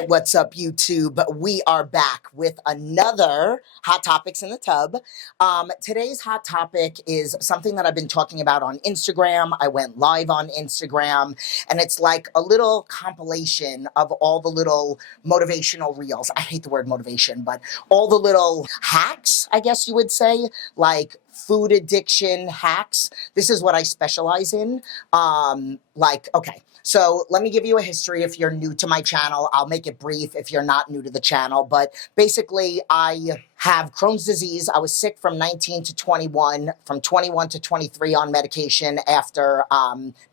right, what's up, YouTube? We are back with another Hot Topics in the Tub. Today's hot topic is something that I've been talking about on Instagram. I went live on Instagram, and it's like a little compilation of all the little motivational reels. I hate the word motivation, but all the little hacks, I guess you would say, like food addiction hacks. This is what I specialize in. Okay. So let me give you a history if you're new to my channel. I'll make it brief if you're not new to the channel. But basically, I have Crohn's disease. I was sick from 19 to 21, from 21 to 23 on medication after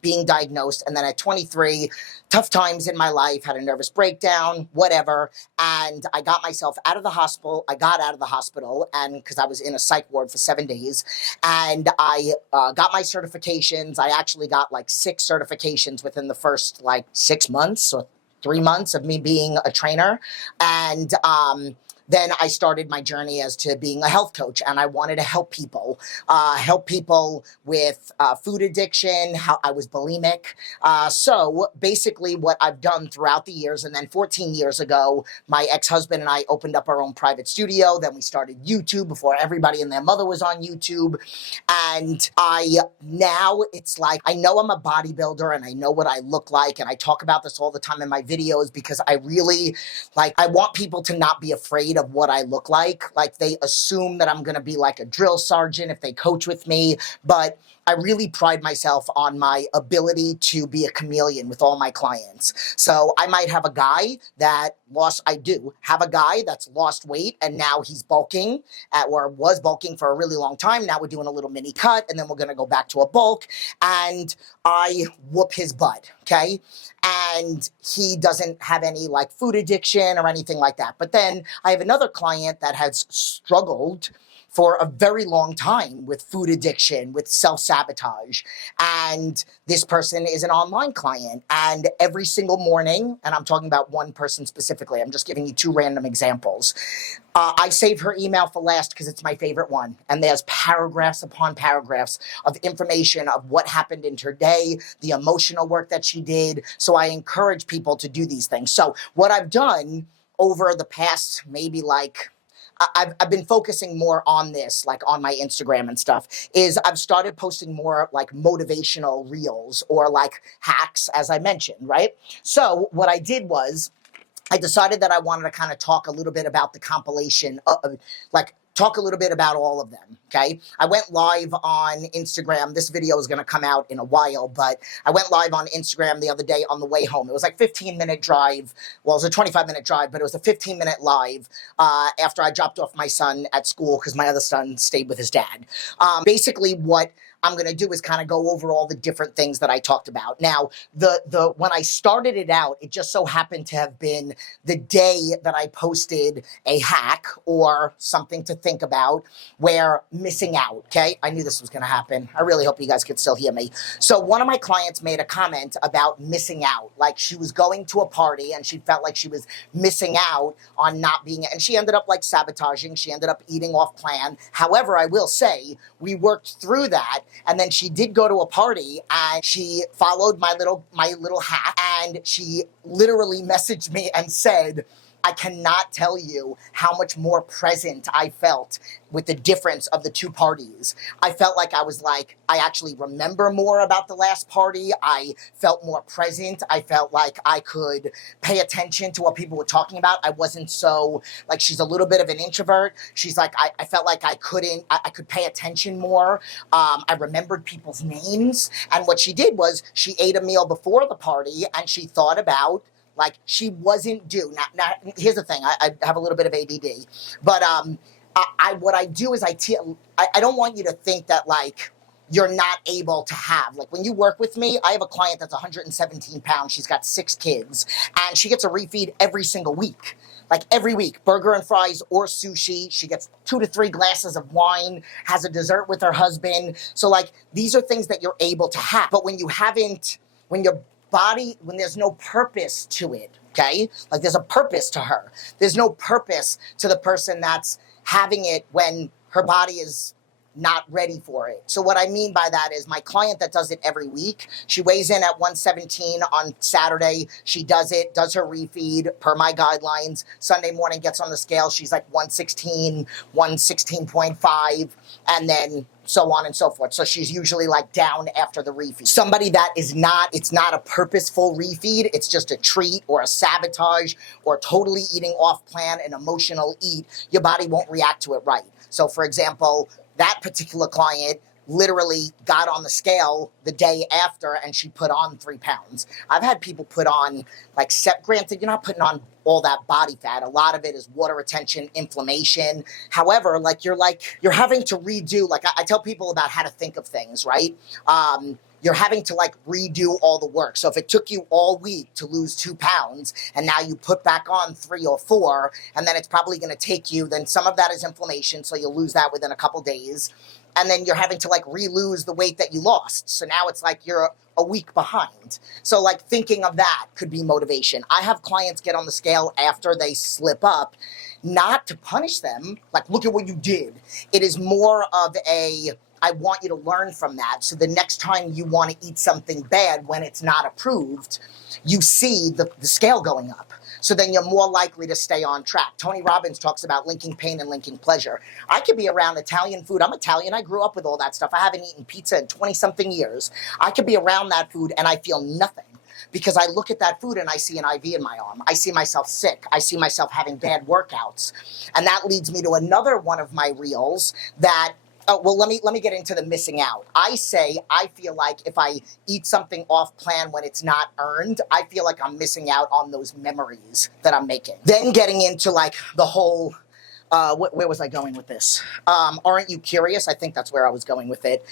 being diagnosed. And then at 23, tough times in my life, had a nervous breakdown, whatever. And I got myself out of the hospital. I got out of the hospital and because I was in a psych ward for 7 days. And I got my certifications. I actually got like 6 certifications within the first like 6 months or 3 months of me being a trainer. And then I started my journey as to being a health coach, and I wanted to help people with food addiction. How I was bulimic. So basically what I've done throughout the years, and then 14 years ago, my ex-husband and I opened up our own private studio. Then we started YouTube before everybody and their mother was on YouTube. And now it's like, I know I'm a bodybuilder and I know what I look like. And I talk about this all the time in my videos because I really I want people to not be afraid of what I look like. Like they assume that I'm going to be like a drill sergeant if they coach with me, but I really pride myself on my ability to be a chameleon with all my clients. So I might have a guy that I do have a guy that's lost weight and now he's bulking or was bulking for a really long time. Now we're doing a little mini cut and then we're going to go back to a bulk and I whoop his butt. Okay. And he doesn't have any like food addiction or anything like that. But then I have another client that has struggled for a very long time with food addiction, with self-sabotage. And this person is an online client. And every single morning, and I'm talking about one person specifically, I'm just giving you 2 random examples. I save her email for last because it's my favorite one. And there's paragraphs upon paragraphs of information of what happened in her day, the emotional work that she did. So I encourage people to do these things. So what I've done over the past maybe I've been focusing more on this, like on my Instagram and stuff, is I've started posting more like motivational reels or like hacks, as I mentioned, right? So what I did was I decided that I wanted to kind of talk a little bit about the compilation, talk a little bit about all of them, okay? I went live on Instagram. This video is going to come out in a while, but I went live on Instagram the other day on the way home. It was like 15-minute drive. Well, it was a 25-minute drive, but it was a 15-minute live after I dropped off my son at school because my other son stayed with his dad. Basically, what I'm going to do is kind of go over all the different things that I talked about. Now, when I started it out, it just so happened to have been the day that I posted a hack or something to think about where missing out, okay? I knew this was going to happen. I really hope you guys could still hear me. So one of my clients made a comment about missing out. Like she was going to a party and she felt like she was missing out on not being, and she ended up like sabotaging. She ended up eating off plan. However, I will say we worked through that. And then she did go to a party and she followed my little hack and she literally messaged me and said, I cannot tell you how much more present I felt with the difference of the 2 parties. I felt like I actually remember more about the last party. I felt more present. I felt like I could pay attention to what people were talking about. I wasn't so, like, she's a little bit of an introvert. She's like, I felt like I could pay attention more. I remembered people's names. And what she did was she ate a meal before the party and she thought about, like, she wasn't due. Now, here's the thing. I have a little bit of ADD. But what I do is I don't want you to think that, like, you're not able to have. Like, when you work with me, I have a client that's 117 pounds. She's got 6 kids. And she gets a refeed every single week. Like, every week. Burger and fries or sushi. She gets 2 to 3 glasses of wine. Has a dessert with her husband. So, like, these are things that you're able to have. But when there's no purpose to it, okay? Like there's a purpose to her. There's no purpose to the person that's having it when her body is not ready for it. So what I mean by that is my client that does it every week, she weighs in at 117 on Saturday. She does it, does her refeed per my guidelines. Sunday morning gets on the scale. She's like 116, 116.5, and then so on and so forth. So she's usually like down after the refeed. Somebody that is not, it's not a purposeful refeed, it's just a treat or a sabotage or totally eating off plan, an emotional eat, your body won't react to it right. So for example, that particular client literally got on the scale the day after and she put on 3 pounds. I've had people put on like, granted, you're not putting on all that body fat. A lot of it is water retention, inflammation. However, you're having to redo, like I tell people about how to think of things, right? You're having to like redo all the work. So if it took you all week to lose 2 pounds and now you put back on 3 or 4, and then it's probably going to take you, then some of that is inflammation. So you'll lose that within a couple days. And then you're having to like re-lose the weight that you lost. So now it's like you're a week behind. So like thinking of that could be motivation. I have clients get on the scale after they slip up, not to punish them, like look at what you did. It is more of I want you to learn from that. So the next time you want to eat something bad when it's not approved, you see the scale going up. So then you're more likely to stay on track. Tony Robbins talks about linking pain and linking pleasure. I could be around Italian food. I'm Italian. I grew up with all that stuff. I haven't eaten pizza in 20-something years. I could be around that food and I feel nothing because I look at that food and I see an IV in my arm. I see myself sick. I see myself having bad workouts. And that leads me to another one of my reels that well, let me get into the missing out. I feel like if I eat something off plan when it's not earned, I feel like I'm missing out on those memories that I'm making. Then getting into like the whole, where was I going with this? Aren't you curious? I think that's where I was going with it.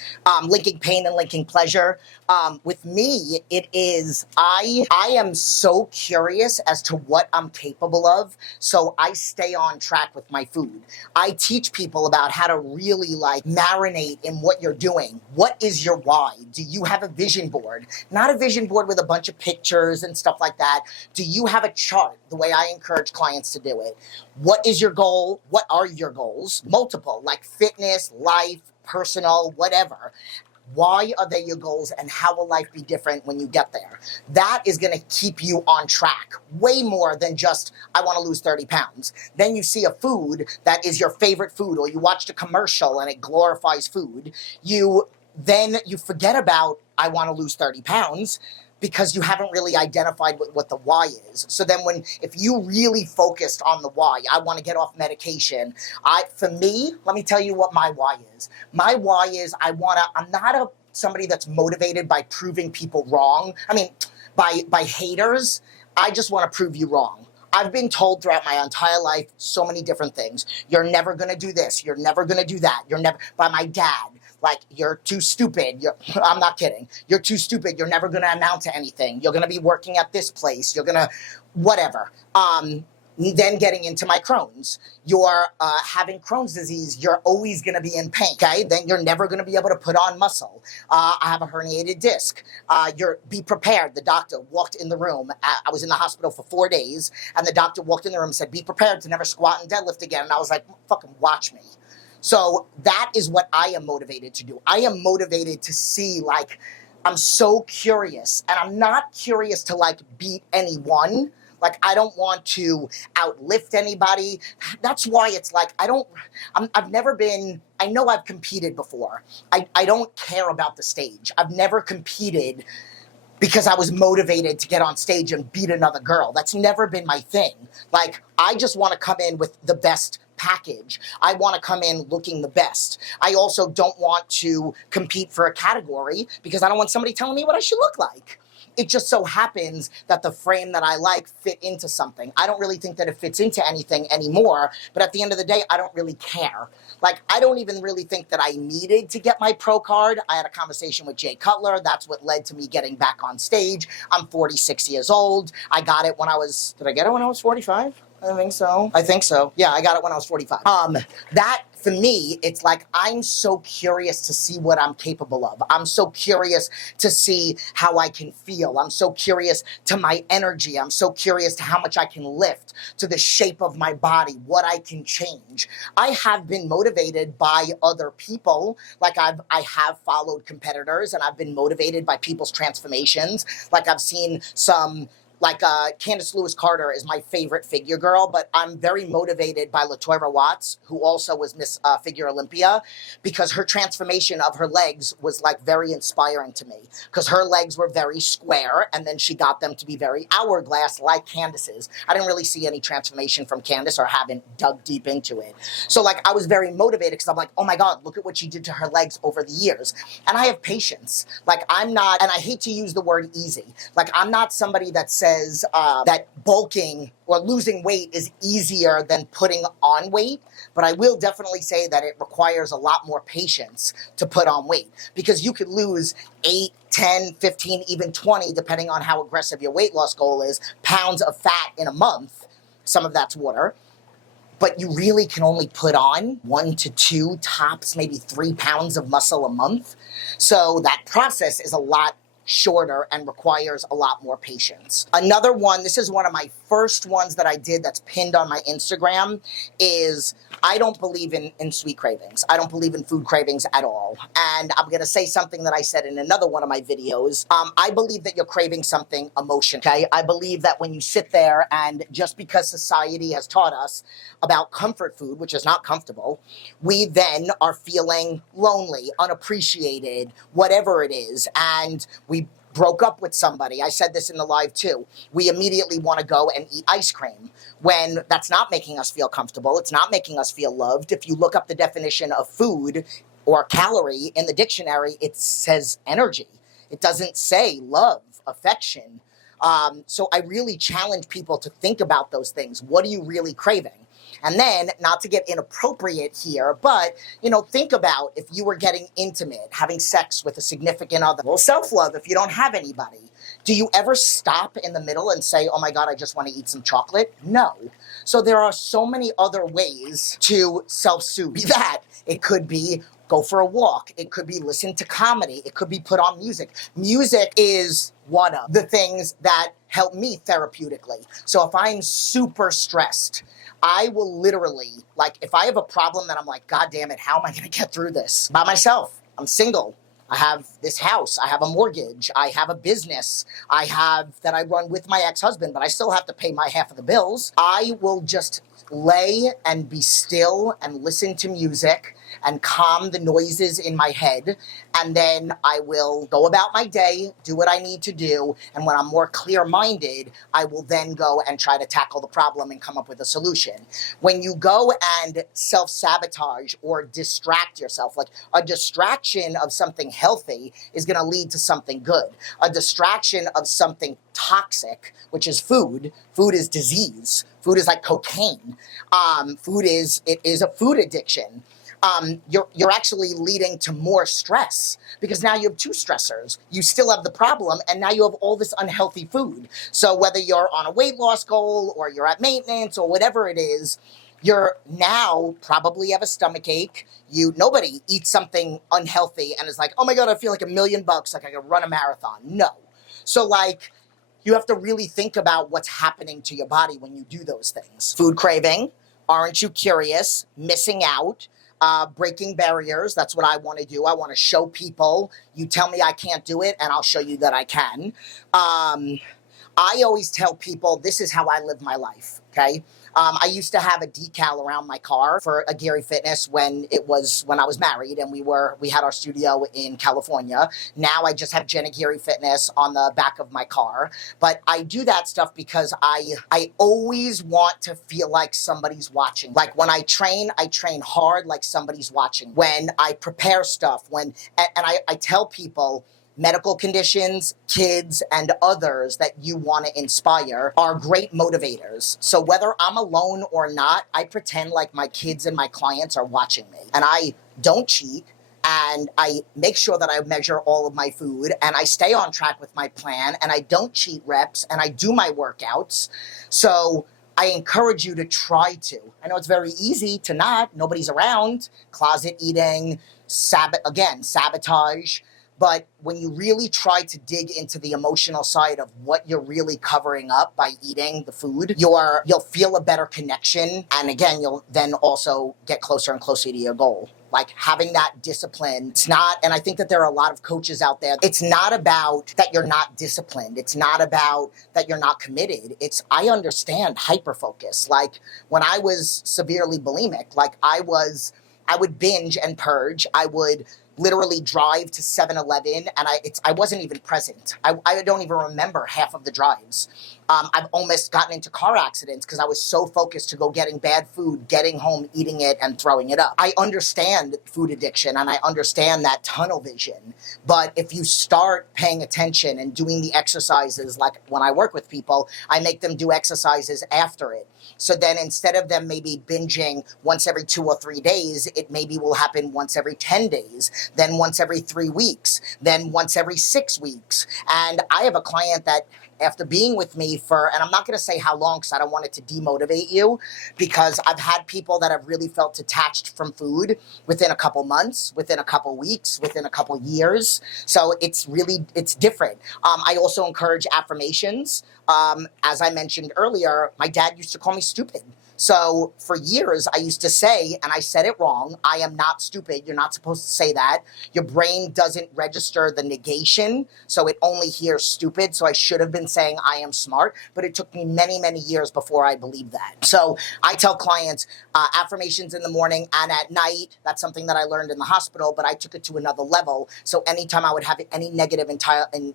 Linking pain and linking pleasure. With me, it is, I am so curious as to what I'm capable of, so I stay on track with my food. I teach people about how to really like marinate in what you're doing. What is your why? Do you have a vision board? Not a vision board with a bunch of pictures and stuff like that. Do you have a chart, the way I encourage clients to do it? What is your goal? What are your goals? Multiple, like fitness, life, personal, whatever. Why are they your goals and how will life be different when you get there? That is going to keep you on track way more than just, I want to lose 30 pounds. Then you see a food that is your favorite food, or you watched a commercial and it glorifies food. Then you forget about, I want to lose 30 pounds, because you haven't really identified what the why is. So then if you really focused on the why, I want to get off medication. For me, let me tell you what my why is. My why is I'm not somebody that's motivated by proving people wrong. I mean, by haters. I just want to prove you wrong. I've been told throughout my entire life so many different things. You're never going to do this. You're never going to do that. By my dad. Like, you're too stupid. I'm not kidding. You're too stupid. You're never going to amount to anything. You're going to be working at this place. You're going to, whatever. Then getting into my Crohn's. You're having Crohn's disease. You're always going to be in pain, okay? Then you're never going to be able to put on muscle. I have a herniated disc. Be prepared. The doctor walked in the room. I was in the hospital for 4 days, and the doctor walked in the room and said, be prepared to never squat and deadlift again. And I was like, fucking watch me. So that is what I am motivated to do. I am motivated to see, like, I'm so curious. And I'm not curious to, like, beat anyone. Like, I don't want to outlift anybody. That's why it's like, I've never been, I know I've competed before. I don't care about the stage. I've never competed because I was motivated to get on stage and beat another girl. That's never been my thing. Like, I just want to come in with the best package. I want to come in looking the best. I also don't want to compete for a category because I don't want somebody telling me what I should look like. It just so happens that the frame that I like fit into something. I don't really think that it fits into anything anymore, but at the end of the day, I don't really care. Like, I don't even really think that I needed to get my pro card. I had a conversation with Jay Cutler. That's what led to me getting back on stage. I'm 46 years old. I got it when did I get it when I was 45? I think so. Yeah, I got it when I was 45. That for me, it's like I'm so curious to see what I'm capable of. I'm so curious to see how I can feel. I'm so curious to my energy. I'm so curious to how much I can lift, to the shape of my body, what I can change. I have been motivated by other people. Like I have followed competitors, and I've been motivated by people's transformations. Like I've seen some, like Candace Lewis Carter is my favorite figure girl, but I'm very motivated by LaToya Watts, who also was Miss Figure Olympia, because her transformation of her legs was like very inspiring to me, because her legs were very square, and then she got them to be very hourglass like Candace's. I didn't really see any transformation from Candace, or haven't dug deep into it. So like I was very motivated because I'm like, oh my God, look at what she did to her legs over the years. And I have patience. Like I'm not, and I hate to use the word easy, like I'm not somebody that says that bulking or losing weight is easier than putting on weight, but I will definitely say that it requires a lot more patience to put on weight, because you could lose 8, 10, 15, even 20, depending on how aggressive your weight loss goal is, pounds of fat in a month. Some of that's water. But you really can only put on 1 to 2, tops maybe 3 pounds of muscle a month. So that process is a lot shorter and requires a lot more patience. Another one, this is one of my first ones that I did that's pinned on my Instagram, is I don't believe in sweet cravings. I don't believe in food cravings at all. And I'm going to say something that I said in another one of my videos. I believe that you're craving something emotion, okay? I believe that when you sit there, and just because society has taught us about comfort food, which is not comfortable, we then are feeling lonely, unappreciated, whatever it is, and we broke up with somebody. I said this in the live too. We immediately want to go and eat ice cream when that's not making us feel comfortable. It's not making us feel loved. If you look up the definition of food or calorie in the dictionary, it says energy. It doesn't say love, affection. So I really challenge people to think about those things. What are you really craving? And then, not to get inappropriate here, but, think about if you were getting intimate, having sex with a significant other. Well, self-love, if you don't have anybody, do you ever stop in the middle and say, oh my God, I just want to eat some chocolate? No. So there are so many other ways to self-soothe. Be that, it could be go for a walk. It could be listen to comedy. It could be put on music. Music is one of the things that help me therapeutically. So if I'm super stressed, I will literally, like, if I have a problem that I'm like, God damn it, how am I going to get through this? By myself. I'm single. I have this house. I have a mortgage. I have a business. That I run with my ex-husband, but I still have to pay my half of the bills. I will just lay and be still and listen to music and calm the noises in my head. And then I will go about my day, do what I need to do. And when I'm more clear-minded, I will then go and try to tackle the problem and come up with a solution. When you go and self-sabotage or distract yourself, like a distraction of something healthy is going to lead to something good. A distraction of something toxic, which is food. Food is disease. Food is like cocaine. It is a food addiction. You're actually leading to more stress, because now you have 2 stressors. You still have the problem, and now you have all this unhealthy food. So whether you're on a weight loss goal or you're at maintenance or whatever it is, you're now probably have a stomach ache. Nobody eats something unhealthy and is like, oh my God, I feel like $1 million, like I could run a marathon. No. So like, you have to really think about what's happening to your body when you do those things. Food craving, aren't you curious, missing out, breaking barriers. That's what I want to do. I want to show people, you tell me I can't do it, and I'll show you that I can. I always tell people, this is how I live my life, okay? I used to have a decal around my car for Aguirre Fitness when I was married and we had our studio in California. Now I just have Jenn Aguirre Fitness on the back of my car. But I do that stuff because I always want to feel like somebody's watching. Like when I train hard like somebody's watching. When I prepare stuff, and I tell people, medical conditions, kids, and others that you want to inspire are great motivators. So whether I'm alone or not, I pretend like my kids and my clients are watching me. And I don't cheat, and I make sure that I measure all of my food, and I stay on track with my plan, and I don't cheat reps, and I do my workouts. So I encourage you to try to. I know it's very easy to not, nobody's around, closet eating, sabotage. But when you really try to dig into the emotional side of what you're really covering up by eating the food, you'll feel a better connection. And again, you'll then also get closer and closer to your goal. Like having that discipline, it's not, and I think that there are a lot of coaches out there, it's not about that you're not disciplined. It's not about that you're not committed. I understand hyperfocus. Like when I was severely bulimic, I would binge and purge. I would literally drive to 7-Eleven and I wasn't even present. I don't even remember half of the drives. I've almost gotten into car accidents because I was so focused to go getting bad food, getting home, eating it, and throwing it up. I understand food addiction and I understand that tunnel vision. But if you start paying attention and doing the exercises, like when I work with people, I make them do exercises after it. So then instead of them maybe binging once every 2 or 3 days, it maybe will happen once every 10 days, then once every 3 weeks, then once every 6 weeks. And I have a client that after being with me and I'm not going to say how long because I don't want it to demotivate you, because I've had people that have really felt detached from food within a couple months, within a couple weeks, within a couple years. So it's different. I also encourage affirmations. As I mentioned earlier, my dad used to call me stupid. So for years, I used to say, and I said it wrong, I am not stupid. You're not supposed to say that. Your brain doesn't register the negation, so it only hears stupid. So I should have been saying I am smart, but it took me many, many years before I believed that. So I tell clients affirmations in the morning and at night. That's something that I learned in the hospital, but I took it to another level. So anytime I would have any negative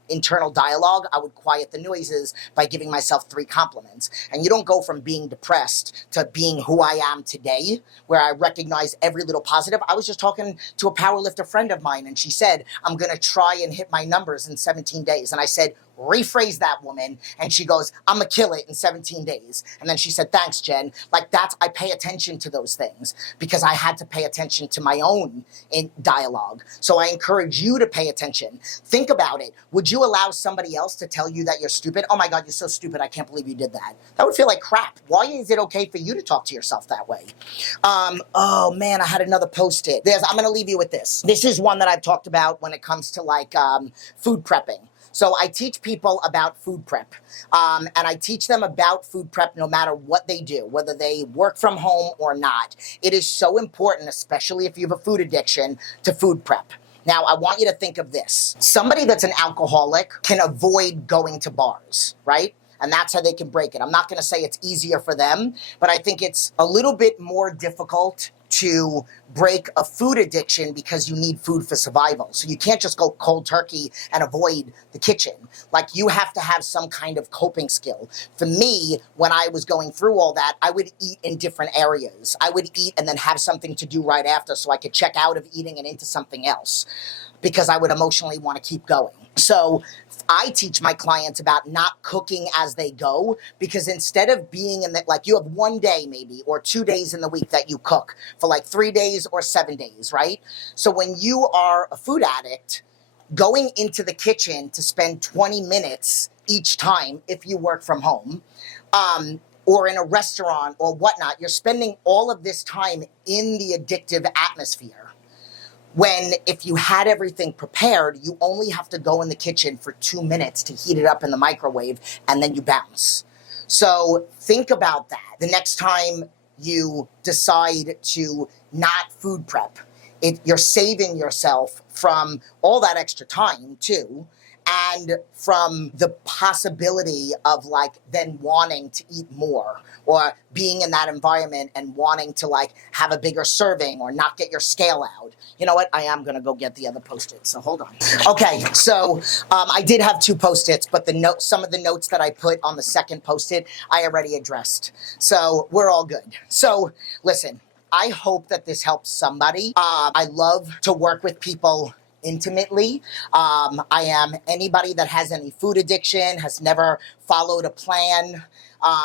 internal dialogue, I would quiet the noises by giving myself 3 compliments. And you don't go from being depressed to being who I am today, where I recognize every little positive. I was just talking to a powerlifter friend of mine, and she said, I'm going to try and hit my numbers in 17 days. And I said, rephrase that, woman. And she goes, I'm going to kill it in 17 days. And then she said, thanks, Jen. I pay attention to those things because I had to pay attention to my own dialogue. So I encourage you to pay attention. Think about it. Would you allow somebody else to tell you that you're stupid? Oh my God, you're so stupid. I can't believe you did that. That would feel like crap. Why is it okay for you to talk to yourself that way? Oh man, I had another post-it. I'm going to leave you with this. This is one that I've talked about when it comes to food prepping. So I teach people about food prep, and I teach them about food prep no matter what they do, whether they work from home or not. It is so important, especially if you have a food addiction, to food prep. Now, I want you to think of this. Somebody that's an alcoholic can avoid going to bars, right? And that's how they can break it. I'm not going to say it's easier for them, but I think it's a little bit more difficult to break a food addiction because you need food for survival. So you can't just go cold turkey and avoid the kitchen. You have to have some kind of coping skill. For me, when I was going through all that, I would eat in different areas. I would eat and then have something to do right after so I could check out of eating and into something else because I would emotionally want to keep going. So I teach my clients about not cooking as they go, because instead of being you have 1 day maybe or 2 days in the week that you cook for 3 days or 7 days, right? So when you are a food addict, going into the kitchen to spend 20 minutes each time if you work from home, or in a restaurant or whatnot, you're spending all of this time in the addictive atmosphere. When if you had everything prepared, you only have to go in the kitchen for 2 minutes to heat it up in the microwave, and then you bounce. So think about that. The next time you decide to not food prep, you're saving yourself from all that extra time too, and from the possibility of then wanting to eat more or being in that environment and wanting to have a bigger serving or not get your scale out. You know what? I am going to go get the other Post-its, so hold on. Okay, so I did have 2 Post-its, but some of the notes that I put on the second Post-it, I already addressed. So we're all good. So listen, I hope that this helps somebody. I love to work with people intimately. I am anybody that has any food addiction, has never followed a plan,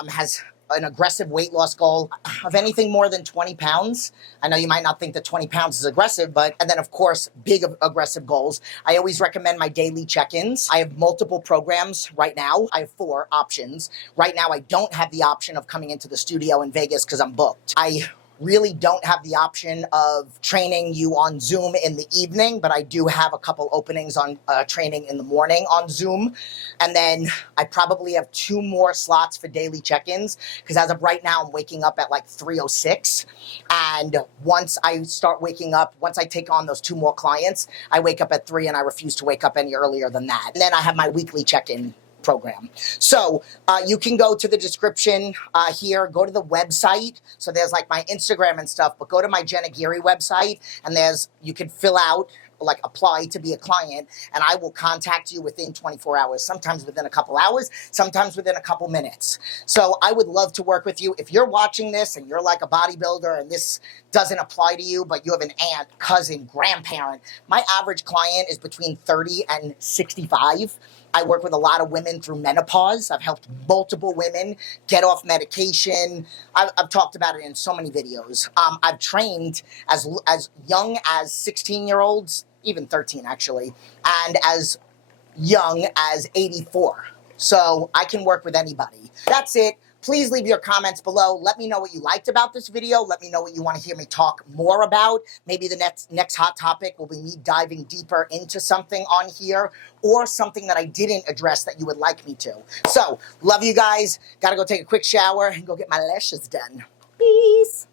has an aggressive weight loss goal of anything more than 20 pounds. I know you might not think that 20 pounds is aggressive, and then of course, big aggressive goals. I always recommend my daily check-ins. I have multiple programs right now. I have 4 options. Right now, I don't have the option of coming into the studio in Vegas because I'm booked. I really don't have the option of training you on Zoom in the evening, but I do have a couple openings on training in the morning on Zoom. And then I probably have 2 more slots for daily check-ins, because as of right now, I'm waking up at like 3:06. And once I start waking up, once I take on those 2 more clients, I wake up at 3 and I refuse to wake up any earlier than that. And then I have my weekly check-in program. So you can go to the description here, go to the website. So there's like my Instagram and stuff, but go to my Jenn Aguirre website, and you can fill out, like, apply to be a client, and I will contact you within 24 hours, sometimes within a couple hours, sometimes within a couple minutes. So I would love to work with you. If you're watching this and you're like a bodybuilder and this doesn't apply to you, but you have an aunt, cousin, grandparent, my average client is between 30 and 65. I work with a lot of women through menopause. I've helped multiple women get off medication. I've talked about it in so many videos. I've trained as young as 16-year-olds, even 13 actually, and as young as 84. So I can work with anybody. That's it. Please leave your comments below. Let me know what you liked about this video. Let me know what you want to hear me talk more about. Maybe the next hot topic will be me diving deeper into something on here, or something that I didn't address that you would like me to. So, love you guys. Gotta go take a quick shower and go get my lashes done. Peace.